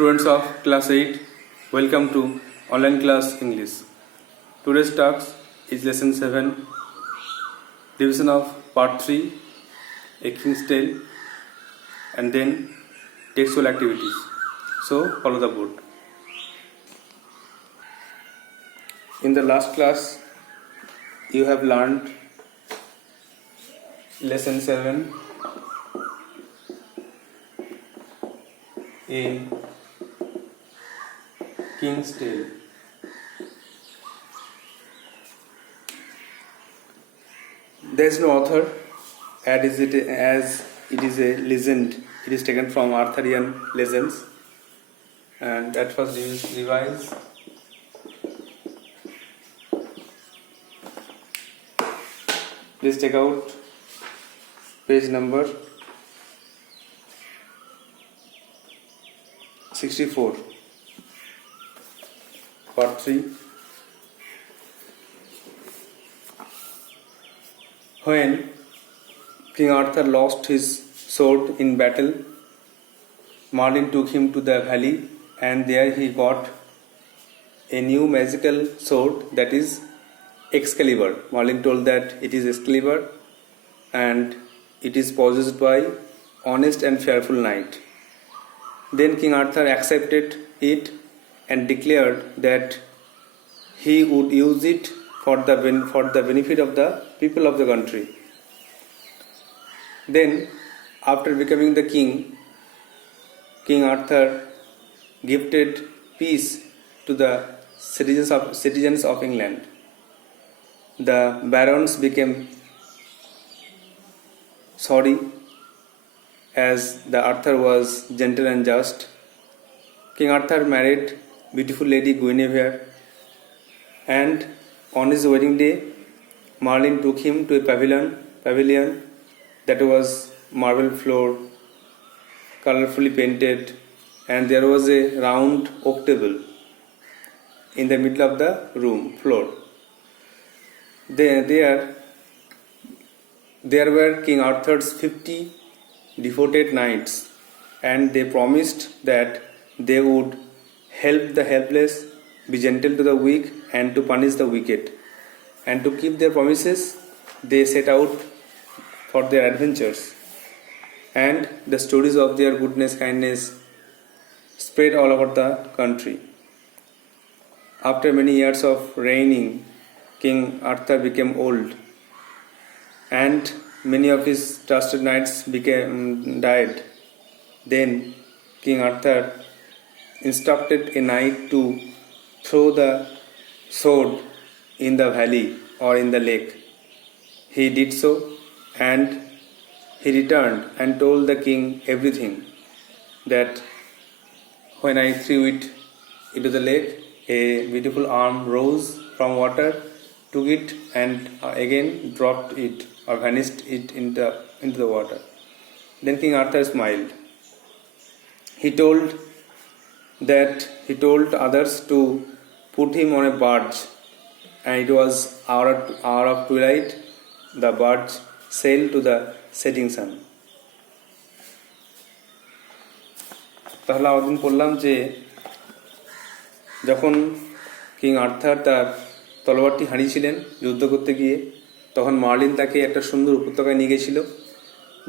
Students of class 8, welcome to online class English. Today's task is lesson 7, division of part 3, A King's Tale, and then textual activities. So follow the board. In the last class, you have learned lesson 7, A King's Tale. There is no author, as it is a legend. It is taken from Arthurian legends, and at first revise. Please take out page number 64, part 3. When King Arthur lost his sword in battle, Merlin took him to the valley, and there he got a new magical sword, that is Excalibur. Merlin told that it is Excalibur and it is possessed by honest and fearful knight. Then King Arthur accepted it and declared that he would use it for the benefit of the people of the country. Then, after becoming the king, King Arthur gifted peace to the citizens of England. The barons became sorry, as the Arthur was gentle and just. King Arthur married beautiful lady Guinevere, and on his wedding day, Merlin took him to a pavilion that was marble floor, colorfully painted, and there was a round oak table in the middle of the floor. There were King Arthur's 50 devoted knights, and they promised that they would help the helpless, be gentle to the weak, and to punish the wicked. And to keep their promises, they set out for their adventures, and the stories of their goodness, kindness spread all over the country. After many years of reigning, King Arthur became old, and many of his trusted knights died. Then King Arthur instructed a knight to throw the sword in the valley or in the lake. He did so, and he returned and told the king everything, that when I threw it into the lake, a beautiful arm rose from water, took it, and again dropped it or vanished it into the water. Then King Arthur smiled. He told others to put him on a barge, and it was hour of twilight. The barge sailed to the setting sun. তাহলে আমাদের বললাম যে যখন king Arthur তার তলোয়ারটি হারিয়েছিলেন যুদ্ধ করতে গিয়ে, তখন মার্লিন তাকে একটা সুন্দর উপত্যকায় নিয়ে গেছিল,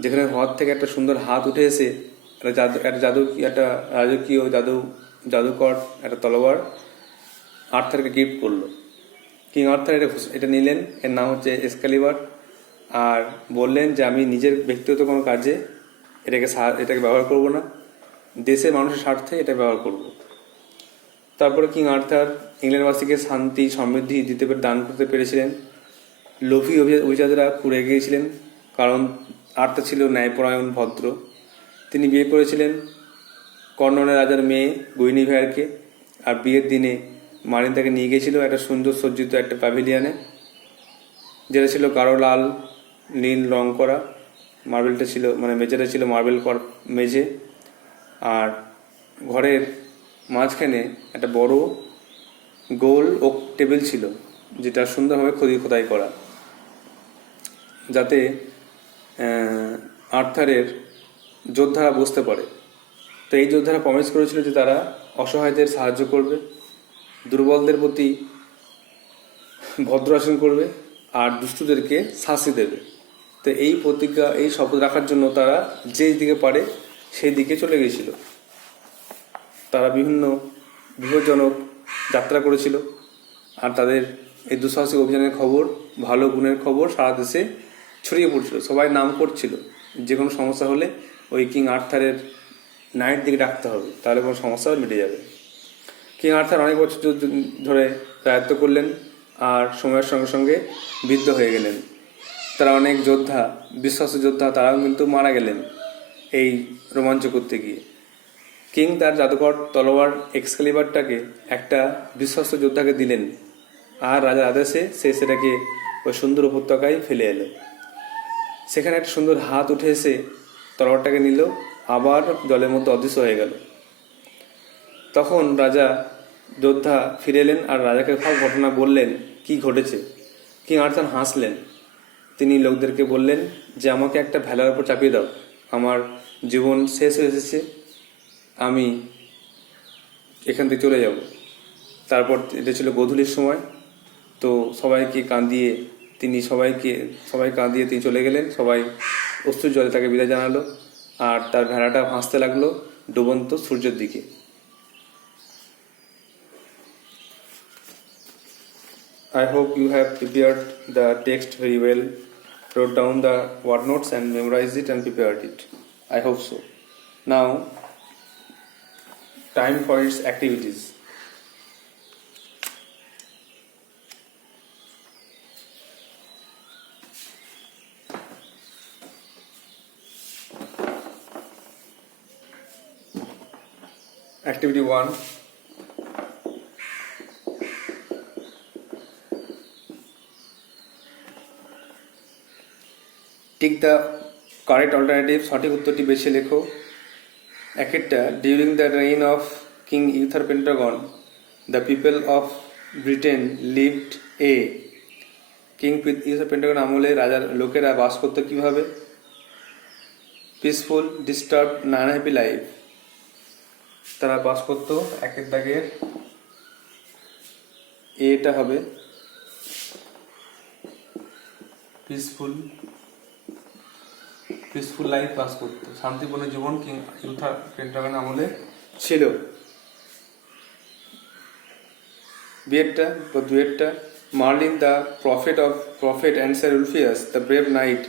যেখানে হ্রদ থেকে একটা সুন্দর হাত উঠে এসে একটা রাজকীয় জাদুকর একটা তলোয়ার আর্থারকে গিফট করলো। কিং আর্থার এটা নিলেন, এর নাম হচ্ছে এক্সক্যালিবার, আর বললেন যে আমি নিজের ব্যক্তিগত কোনো কাজে এটাকে ব্যবহার করব না, দেশের মানুষের স্বার্থে এটা ব্যবহার করব। তারপরে কিং আর্থার ইংল্যান্ডবাসীকে শান্তি সমৃদ্ধি দান করতে পেরেছিলেন। লোভী অভিজাতরা পুড়ে গিয়েছিলেন, কারণ আর্থার ছিল ন্যায়পরায়ণ, ভদ্র। তিনি বিয়ে করেছিলেন কর্নওয়ালের রাজার মেয়ে গুইনিভেয়ারকে, আর বিয়ের দিনে মার্লিন তাকে নিয়ে গিয়েছিল একটা সুন্দর সজ্জিত একটা প্যাভিলিয়নে, যেটা ছিল গাঢ় লাল নীল রং করা। মার্বেলটা ছিল মেঝেটা ছিল মার্বেল মেঝে, আর ঘরের মাঝখানে একটা বড় গোল ওক টেবিল ছিল, যেটা সুন্দরভাবে খোদাই করা, যাতে আর্থারের যোদ্ধারা বসতে পারে। তো এই যোদ্ধারা প্রমিস করেছিল যে তারা অসহায়দের সাহায্য করবে, দুর্বলদের প্রতি ভদ্র আচরণ করবে আর দুষ্টুদেরকে শাস্তি দেবে। তো এই প্রতিজ্ঞা, এই শপথ রাখার জন্য তারা যেই দিকে পারে সেই দিকে চলে গিয়েছিল। তারা বিভিন্ন বিপজ্জনক যাত্রা করেছিল আর তাদের এই দুঃসাহসিক অভিযানের খবর, ভালো গুণের খবর সারা দেশে ছড়িয়ে পড়ছিল। সবাই নাম করছিল যে কোনো সমস্যা হলে ওই কিং আর্থারের নাইট দিকে ডাকতে হবে, তাহলে কোনো সমস্যা মিটে যাবে। কিং আর্থার অনেক বছর ধরে রাজত্ব করলেন আর সময়ের সঙ্গে সঙ্গে বৃদ্ধ হয়ে গেলেন। তারা অনেক যোদ্ধা, বিশ্বস্ত যোদ্ধা, তারাও কিন্তু মারা গেলেন এই রোমাঞ্চ করতে গিয়ে। কিং তার জাদুকর তলোয়ার এক্সক্যালিবারটাকে একটা বিশ্বস্ত যোদ্ধাকে দিলেন আর রাজার আদেশে সে সেটাকে ওই সুন্দর উপত্যকায় ফেলে এলো। সেখানে একটা সুন্দর হাত উঠে এসে তলোয়ারটাকে নিল, আবার জলের মধ্যে অদৃশ্য হয়ে গেল। তখন রাজা যোদ্ধা ফিরে এলেন আর রাজাকে সব ঘটনা বললেন কি ঘটেছে। কিং আর্থার হাসলেন। তিনি লোকদেরকে বললেন যে আমাকে একটা ভেলার উপর চাপিয়ে দাও, আমার জীবন শেষ হয়ে এসেছে, আমি এখান থেকে চলে যাব। তারপর এটা ছিল গোধূলির সময়। তো সবাইকে কাঁদিয়ে তিনি চলে গেলেন। সবাই অশ্রুর জলে তাকে বিদায় জানালো আর তার ভেড়াটা ভাসতে লাগলো ডুবন্ত সূর্যের দিকে। I hope you have prepared the text very well, wrote down the word notes and memorized it and prepared it. I hope so. Now, time for its activities. Activity 1. Tick the correct alternative. সঠিক উত্তরটি বেছে লেখো। একটা, during the reign of king Uther Pendragon the people of Britain lived a. King Uther Pendragon আমলে রাজার লোকেরা বাস করতো কিভাবে? Peaceful, disturb, non happy life. তারা বাস করতো, একের দাগের এটা হবে পিসফুল লাইফ পাস করতো, শান্তিপূর্ণ জীবন কিং ইউথার পেন্টাগন আমলে ছিল। বিয়েরটা বা দুয়েরটা, Merlin the prophet and sir Ulfius the brave knight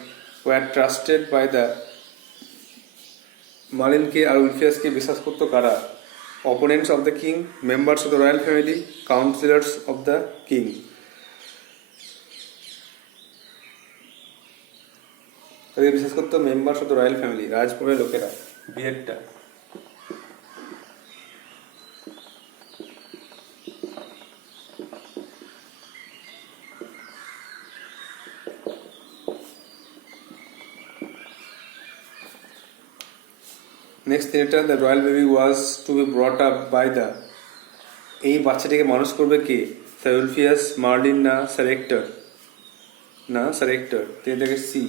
were trusted by the. মার্লিনকে আর উলফিয়াসকে বিশ্বাস করতো কারা? Opponents of the king, members of the royal family, councillors of the king. তাদের বিশেষ করতো members of the royal family, রাজপরিবারের লোকেরা। বিয়েরটা, নেক্সট তিনটা, the royal baby was to be brought up by the. এই বাচ্চাটিকে মানুষ করবে কে? স্যার উলফিয়াস, মার্লিন না স্যার হেক্টর? না, স্যার হেক্টর। তিন থেকে সি।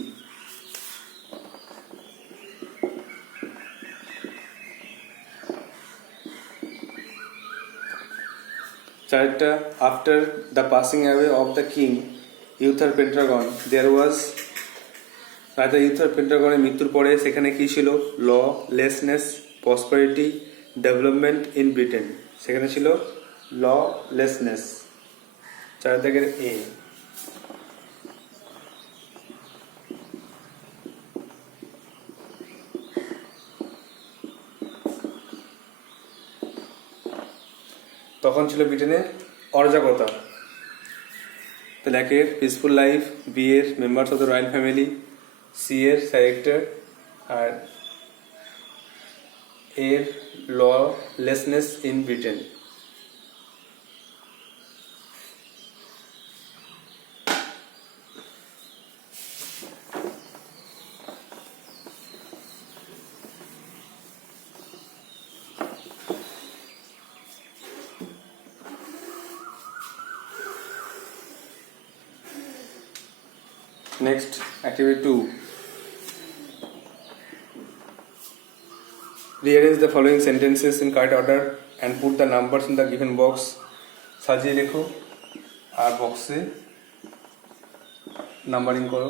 চারটা, after the passing away of the king Uther Pendragon there was. রাজা ইউথার পেন্টাগনের মৃত্যুর পরে সেখানে কি ছিল? Lawlessness, prosperity, development in Britain. সেখানে ছিল ল, লেসনেস। 4 দাগের এ। তখন ছিল ব্রিটেনে অরাজকতা। তাহলে একের পিসফুল লাইফ, বি এর members of the royal family, C এর ক্যারেক্টার, আর এর lawlessness in Britain. Next, activity 2. Rearrange the following sentences in correct order and put the numbers in the given box. সাজিয়ে লেখো আর বক্সে নাম্বারিং করো।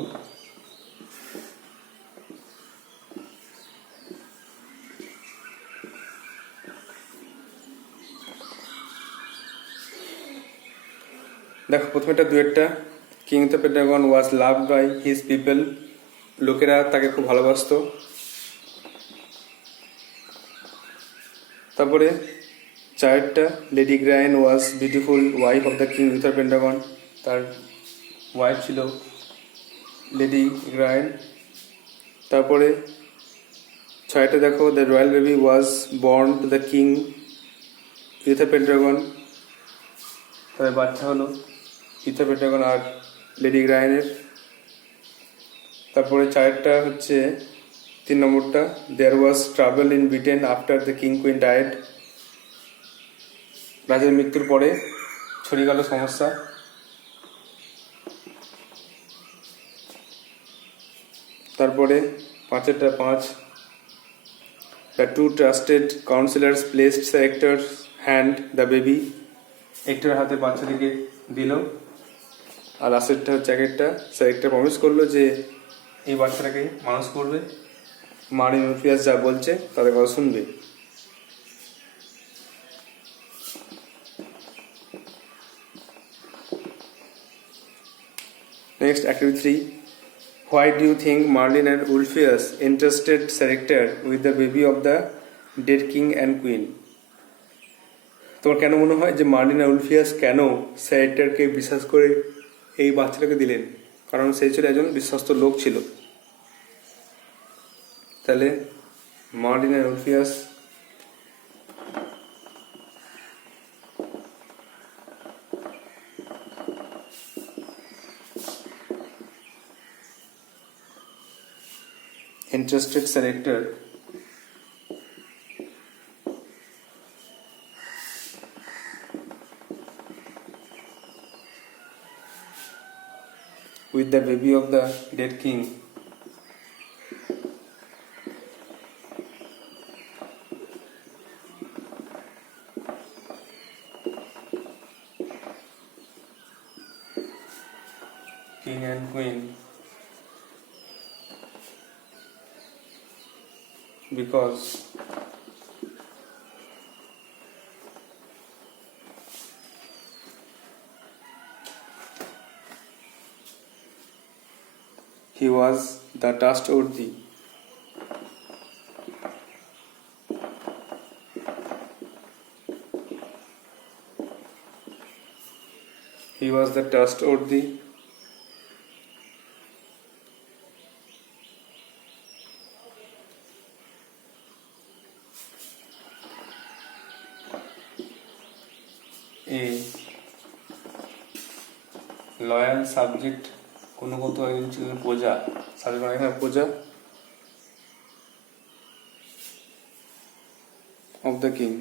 দেখো প্রথমেটা দুয়েরটা, king of the Pendragon was loved by his people, লোকেরা তাকে খুব ভালোবাসতো। তারপরে চারেরটা, lady Igraine was beautiful wife of the king with the Pendragon, তার ওয়াইফ ছিল লেডি গ্রাইন। তারপরে ছয়টা দেখো, the royal baby was born to the king with the Pendragon, তাদের বাচ্চা হলো উইথ দ্য পেন্টাগন আর লেডি গ্রাইনের। তারপরে চারেরটা হচ্ছে 3 নম্বরটা, there was trouble in Britain after the king queen died, রাজার মৃত্যুর পরে ছড়িয়ে গেল সমস্যা। তারপরে 5, the two trusted councillors placed the Hector's hand the baby, হেক্টরের হাতে বাচ্চাটিকে দিল। আর লাস্টেরটা হচ্ছে একটা, স্যার একটা প্রমিস করলো যে এই বাচ্চাটাকে মানুষ করবে, মার্লিন উলফিয়াস যা বলছে তাদের কথা শুনবে। Next, activity 3. Why do you think Marlin and Ulfius entrusted Serector with the baby of the dead king and queen? তোমার কেন মনে হয় যে মার্লিন আর উলফিয়াস কেন সেরেক্টরকে বিশ্বাস করে এই বাচ্চাটাকে দিলেন? কারণ সে ছিল একজন বিশ্বস্ত লোক ছিল। তাহলে মার্লিন আর Ulfius entrusted Serector with the baby of the dead king and queen because he was the trustworthy a loyal subject, কোনো কোথাও একজন ছিলেন প্রজা, সাবজেক্ট মানে এখানে প্রজা of the king.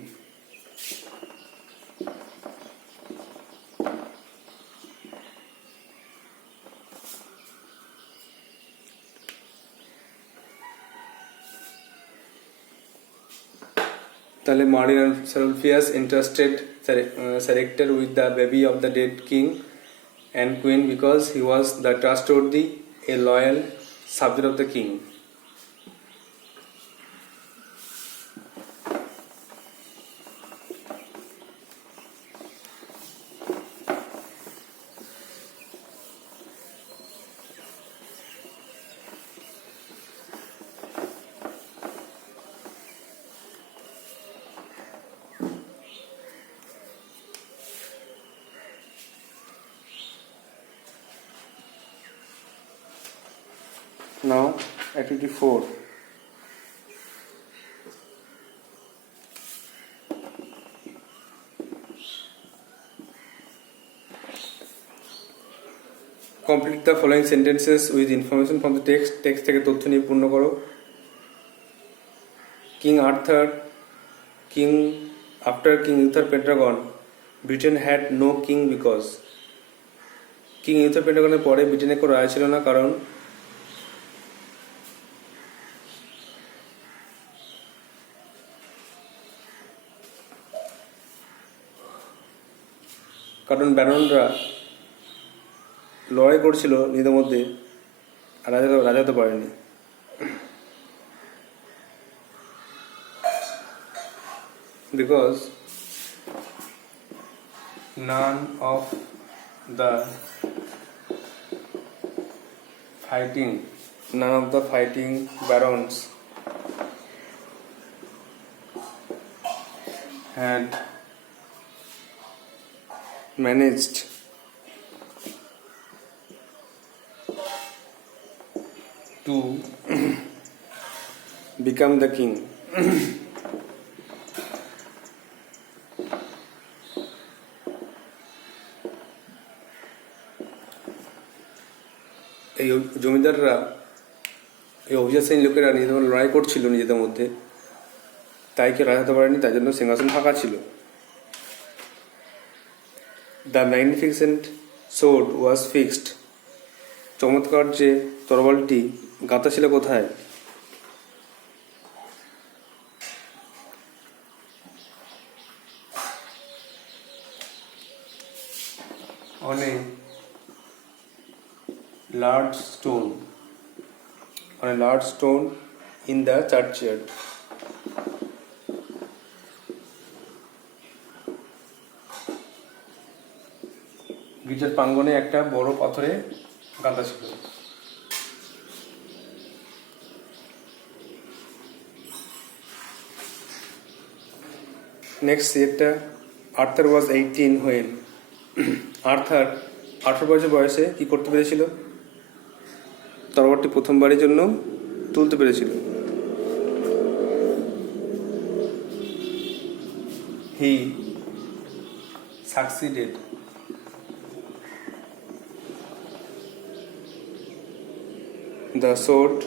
তাহলে marlin and Ulfius entrusted Serector with the baby of the dead king and queen because he was the trustworthy, a loyal subject of the king. Now, activity 4. Complete the following sentences with information from the text. Text থেকে তথ্য নিয়ে পূর্ণ করো। After King Arthur Pendragon, Britain had no king because King Arthur Pendragon এর পরে ব্রিটেনে কোনো রাজা ছিল না, কারণ কারণ ব্যারনরা লড়াই করছিল নিজেদের মধ্যে আর রাজা হতে পারেনি। Because none of the fighting barons had managed to become the king. এই জমিদাররা, এই অভিজাত শ্রেণীর লোকেরা নিজেদের লড়াই করছিল নিজেদের মধ্যে, তাই কেউ রাজা হতে পারেনি, তাই জন্য সিংহাসন ফাঁকা ছিল। দ্য ম্যাগনিফিসেন্ট সোর্ড ওয়াজ ফিক্সড। চমৎকার যে তরবালটি গাঁথা ছিল কোথায়? on a large stone in the churchyard. গির্জার প্রাঙ্গণে একটা বড় পাথরে গাঁথা ছিল। নেক্সট একটা, আর্থার ওয়াজ 18 when আর্থার 18 বছর বয়সে কি করতে পেরেছিল? তরবারটি প্রথমবারের জন্য তুলতে পেরেছিল। হি succeeded the sword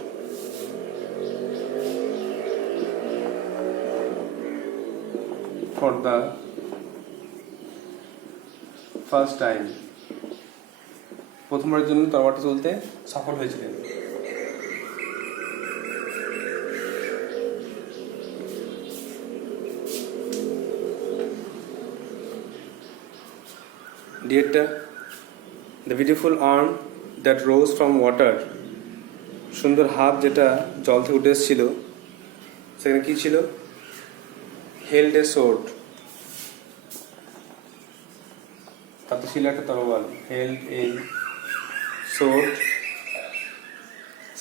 for the first time. প্রথমবারের জন্য তরবারটি তুলতে সফল হয়েছিলেন। ডিয়েটটা, the beautiful arm that rose from water. সুন্দর হাত যেটা জল থেকে উঠে এসেছিল, সেখানে কি ছিল? হেল্ড এ সোর্ড, তাতে ছিল একটা তরোয়াল। হেল্ড এ sword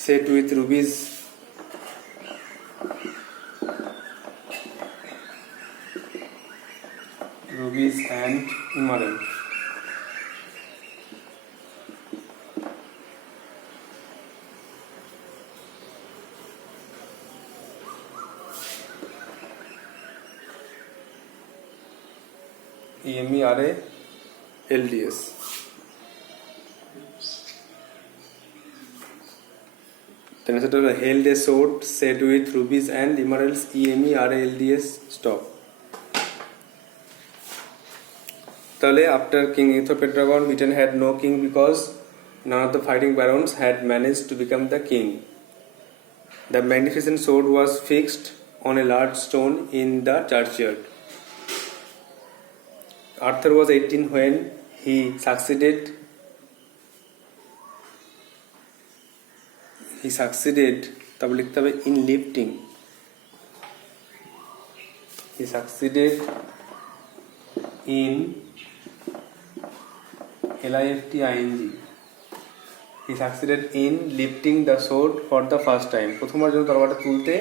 set with rubies and emerald. EMERALDS. Then it was held a sword set with rubies and emeralds. EMERALDS. Stop. তাহলে after King Ethiopian, Britain had no king because none of the fighting barons had managed to become the king. The magnificent sword was fixed on a large stone in the churchyard. Arthur was 18 when he succeeded তবে লিখতে হবে in lifting. He succeeded in LIFTING. He succeeded in lifting the sword for the first time. প্রথমবার যখন তরবারটা তুলতে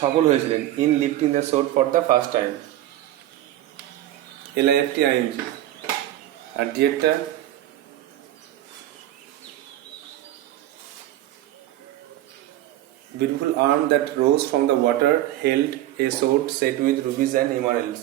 সফল হয়েছিলেন। In lifting the sword for the first time. LIFTING. আর ডিয়েটটা, beautiful arm that rose from the water held a sword set with rubies and emeralds.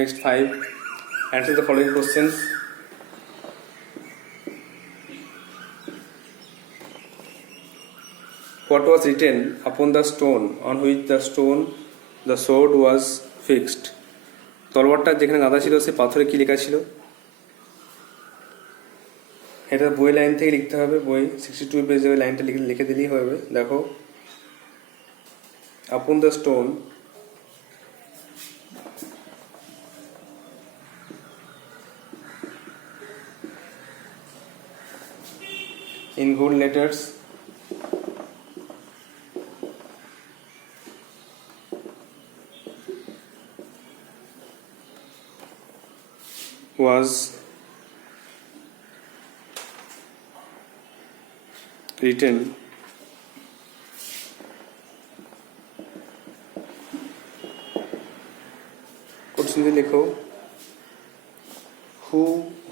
Next 5. Answer the following questions. What was written upon the stone on which the sword was fixed? তলোয়ারটা যেখানে গাঁথা ছিল সে পাথরে কি লেখা ছিল? এটা বই লাইন থেকে লিখতে হবে, বই 62 পেজে ওই লাইনটা লিখে দিলেই হবে। দেখো, upon the stone in gold letters was written কোশ্চেনে লেখো,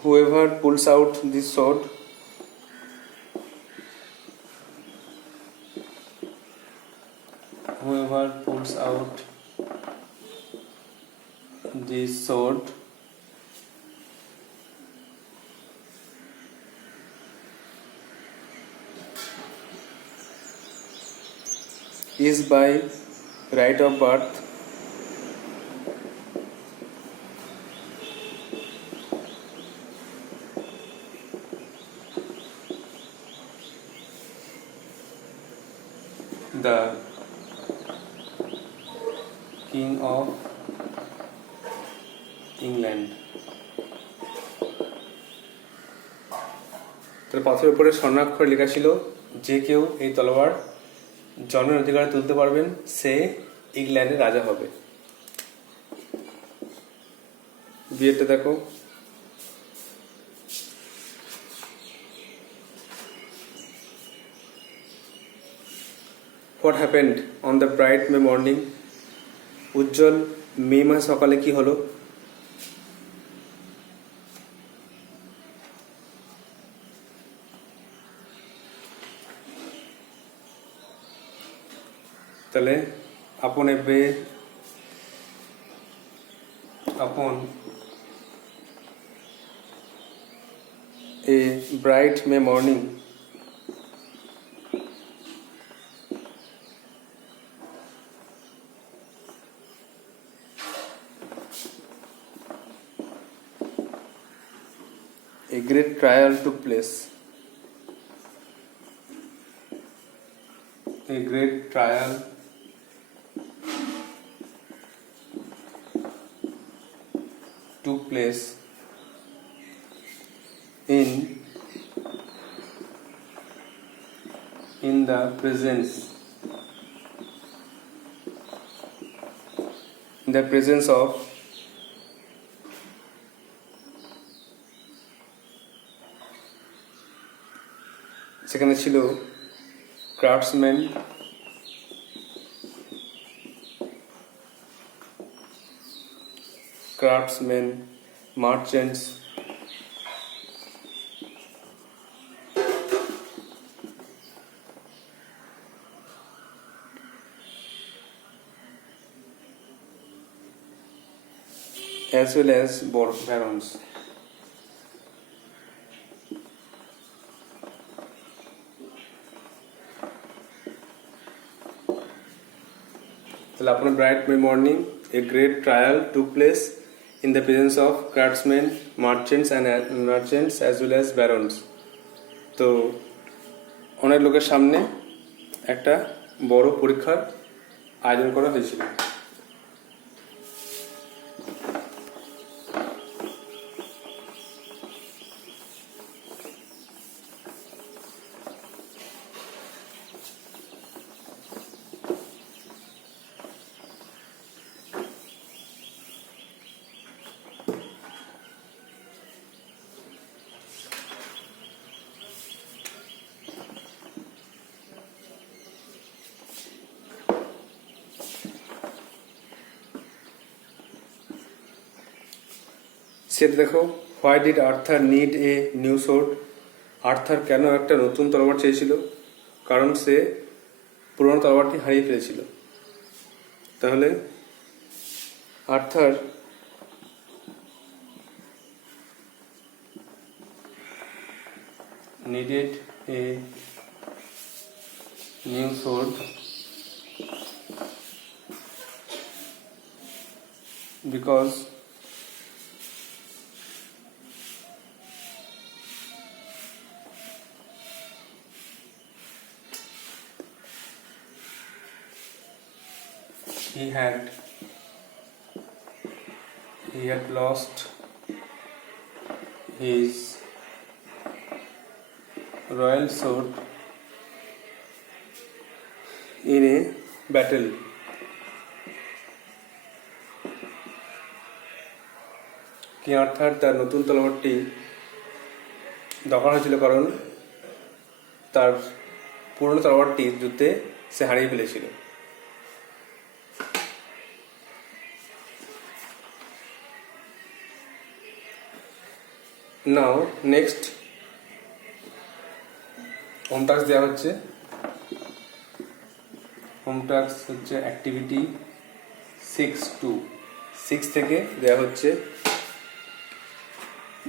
whoever pulls out this sword is by right of birth the King of England. তার পাথরের উপরে স্বর্ণাক্ষর লেখা ছিল, যে কেউ এই তলোয়ার জন্মের অধিকারে তুলতে পারবেন সে ইংল্যান্ডের রাজা হবে। বিয়েটা দেখো, What happened on the bright May morning? উজ্জ্বল মে মাস সকালে কি হলো? তাহলে upon a bright May morning, a great trial took place. A great trial took place in the presence of সেখানে ছিল craftsmen, merchants, as well as barons. Upon a bright May morning, a great trial took place in the presence of craftsmen, merchants as well as barons. তো অনেক লোকের সামনে একটা বড় পরীক্ষার আয়োজন করা হয়েছিল। সেটা দেখো, why did Arthur need a new sword? Arthur কেন একটা নতুন তলোয়ার চেয়েছিল? কারণ সে পুরনো তলোয়ারটি হারিয়ে ফেলেছিল। তাহলে Arthur needed a new sword because he had lost his royal sword in a battle. কি অর্থাৎ তার নতুন তলোয়ারটি দখল হয়েছিল কারণ তার পুরনো তলোয়ারটি যুদ্ধে সে হারিয়ে ফেলেছিল। নাও নেক্সট হোম টাস্ক দেওয়া হচ্ছে। হোম টাস্ক হচ্ছে অ্যাক্টিভিটি 6 থেকে দেওয়া হচ্ছে।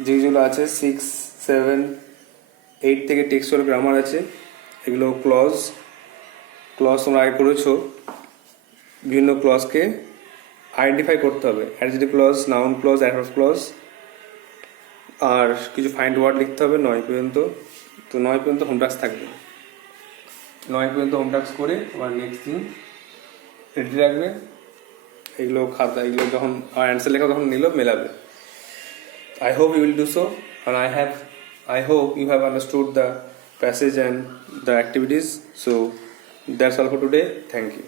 যেগুলো আছে 6, 7, 8 থেকে টেক্সচুয়াল গ্রামার আছে। এগুলো ক্লজ তোমরা আগে করেছো। বিভিন্ন ক্লজকে আইডেন্টিফাই করতে হবে, adjective clause, noun clause, adverb clause, আর কিছু ফাইন্ড ওয়ার্ড লিখতে হবে 9 পর্যন্ত। তো 9 পর্যন্ত হোম টাস্ক থাকবে। 9 পর্যন্ত হোম টাস্ক করে আবার নেক্সট দিন রেডি রাখবে। এগুলো যখন অ্যান্সার লেখা তখন মেলাবে। I hope you will do so, and I hope you have understood the passage and the activities. So that's all for today. Thank you.